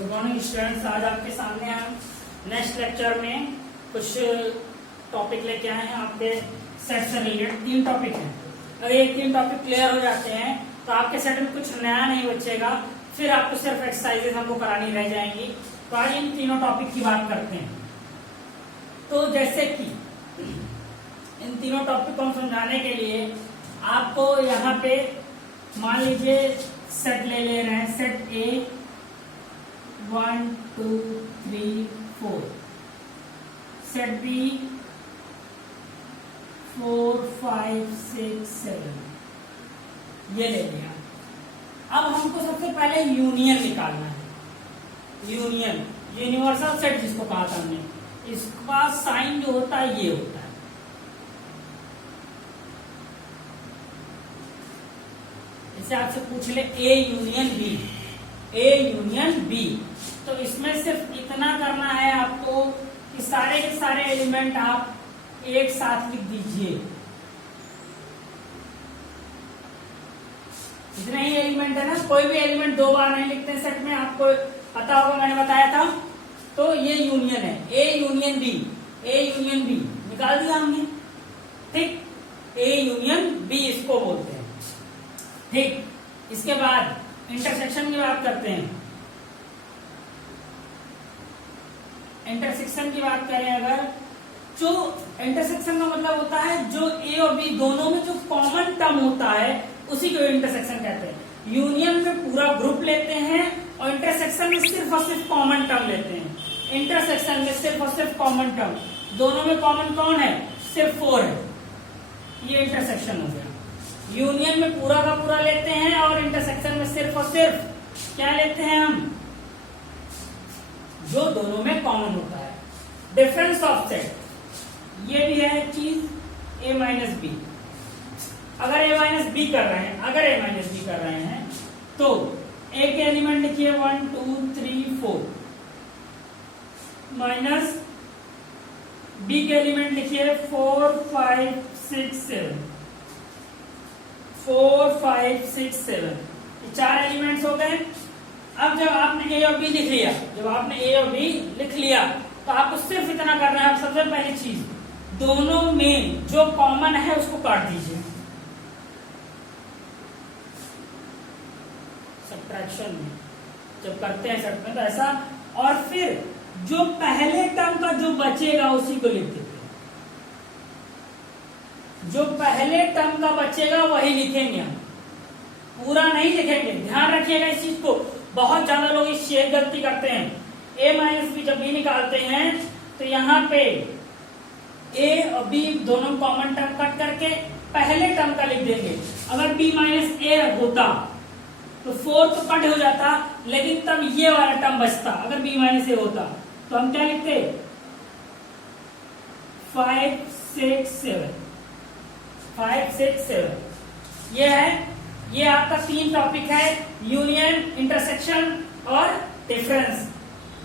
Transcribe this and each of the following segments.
Good morning students. आज आपके सामने हम नेक्स्ट लेक्चर में कुछ टॉपिक लेके आए हैं। आपके सेट से रिलेटेड 3 टॉपिक हैं। अगर ये 3 टॉपिक क्लियर हो जाते हैं तो आपके सेट में कुछ नया नहीं बचेगा, फिर आपको सिर्फ एक्सरसाइजेस हमको करानी रह जाएंगी। तो आज इन तीनों टॉपिक की बात करते हैं। तो जैसे कि इन तीनों टॉपिक को हम समझाने के लिए आपको यहाँ पे मान लीजिए सेट ले रहे हैं। सेट ए 1 2 3 4, सेट बी 4 5 6 7 ये ले लिया। अब हमको सबसे पहले यूनियन निकालना है। यूनियन यूनिवर्सल सेट जिसको कहा था हमने, इसका साइन जो होता है ये होता है। इसे आपसे पूछ ले A union B, A union B, तो इसमें सिर्फ इतना करना है आपको कि सारे के सारे एलिमेंट आप एक साथ लिख दीजिए। इतने ही एलिमेंट है ना, कोई भी एलिमेंट 2 बार नहीं लिखते सेट में, आपको पता होगा, मैंने बताया था। तो ये यूनियन है, A union B, A union B निकाल दिया हमने। ठीक, ए यूनियन बी इसको बोलते हैं। ठीक, इसके बाद इंटरसेक्शन की बात करते हैं। इंटरसेक्शन की बात करें अगर, जो इंटरसेक्शन का मतलब होता है जो ए और बी दोनों में जो कॉमन टर्म होता है उसी को इंटरसेक्शन कहते हैं। यूनियन में पूरा ग्रुप लेते हैं और इंटरसेक्शन में सिर्फ और सिर्फ कॉमन टर्म लेते हैं। इंटरसेक्शन में सिर्फ और सिर्फ कॉमन टर्म, दोनों में कॉमन कौन है? सिर्फ 4 है। ये इंटरसेक्शन हो गया। यूनियन में पूरा का पूरा लेते हैं और इंटरसेक्शन में सिर्फ और सिर्फ क्या लेते हैं हम? जो दोनों में कॉमन होता है। डिफरेंस ऑफ सेट ये भी है चीज ए माइनस बी। अगर ए माइनस बी कर रहे हैं, अगर ए माइनस बी कर रहे हैं तो ए के एलिमेंट लिखिए 1 2 3 4 माइनस बी के एलिमेंट लिखिए 4 5 6 7, 4 5 6 7, ये 4 एलिमेंट्स हो गए। अब जब आपने ए और बी लिख लिया, जब आपने ए और बी लिख लिया तो आपको सिर्फ इतना करना है। सबसे पहली चीज, दोनों में जो कॉमन है उसको काट दीजिए। सब्ट्रैक्शन में जब करते हैं सेट में तो ऐसा, और फिर जो पहले टर्म का जो बचेगा उसी को लिख देते हैं। जो पहले टर्म का बचेगा वही लिखेंगे हम, पूरा नहीं लिखेंगे। ध्यान रखिएगा इस चीज को। बहुत ज्यादा लोग इस चीज गलती करते हैं। ए माइनस बी जब बी निकालते हैं तो यहाँ पे ए और बी दोनों कॉमन टर्म कट करके पहले टर्म का लिख देंगे। अगर बी माइनस ए होता तो 4 तो कट हो जाता, लेकिन तब ये वाला टर्म बचता। अगर बी माइनस ए होता तो हम क्या लिखते? 5 6 7, 5 6 7 ये है। ये आपका 3 टॉपिक है, यूनियन, इंटरसेक्शन और डिफरेंस।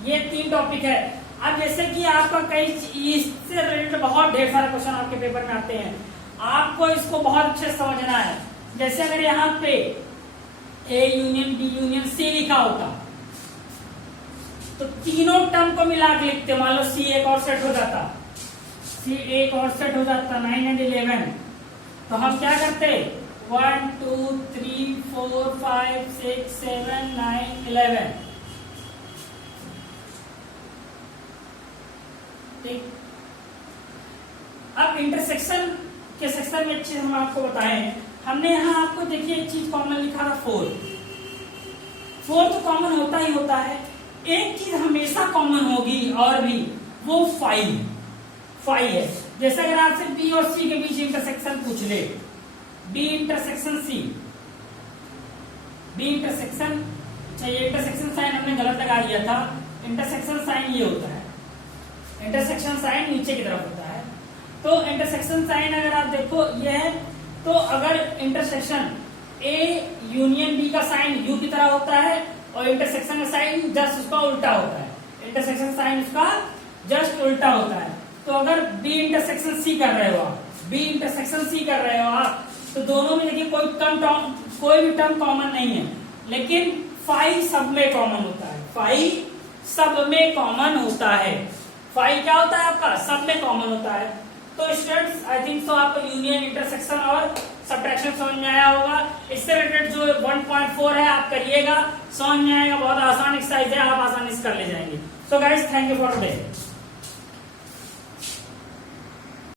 ये 3 टॉपिक है। अब जैसे कि आपका कई इससे रिलेटेड बहुत ढेर सारे क्वेश्चन आपके पेपर में आते हैं, आपको इसको बहुत अच्छे से समझना है। जैसे अगर यहाँ पे A union B union C लिखा होता तो तीनों टर्म को मिला के लिखते। मान लो सी एक और सेट हो जाता, सी एक और सेट हो जाता 9 and 11, तो हम क्या करते? 1 2 3 4 5 6 7 9 11। ठीक, अब इंटरसेक्शन के सेक्शन में एक चीज हम आपको बताए हैं। हमने यहाँ आपको देखिए एक चीज कॉमन लिखा था 4। 4 तो कॉमन होता ही होता है। एक चीज हमेशा कॉमन होगी और भी, वो 5 है। जैसे अगर आपसे बी और सी के बीच इंटरसेक्शन पूछ ले, B intersection C, B intersection, चाहिए इंटरसेक्शन साइन हमने गलत लगा दिया था। इंटरसेक्शन साइन ये होता है, इंटरसेक्शन साइन नीचे की तरफ होता है। तो इंटरसेक्शन साइन अगर आप देखो ये है, तो अगर इंटरसेक्शन ए यूनियन बी का साइन यू की तरह होता है और इंटरसेक्शन का साइन जस्ट उसका उल्टा होता है। इंटरसेक्शन साइन उसका जस्ट उल्टा होता है। तो अगर बी इंटरसेक्शन सी कर रहे हो आप, बी इंटरसेक्शन सी कर रहे हो आप, तो दोनों में देखिए कोई भी टर्म कॉमन नहीं है, लेकिन 5 सब में कॉमन होता है। फाइव सब में कॉमन होता है। फाइव क्या होता है आपका, सब में कॉमन होता है। तो स्टूडेंट्स आई थिंक सो आपको यूनियन, इंटरसेक्शन और सब्ट्रैक्शन समझ में आया होगा। इससे रिलेटेड जो 1.4 है आप करिएगा, समझ में आएगा, बहुत आसान एक्सरसाइज है, आप आसानी से कर ले जाएंगे। So guys thank you for today.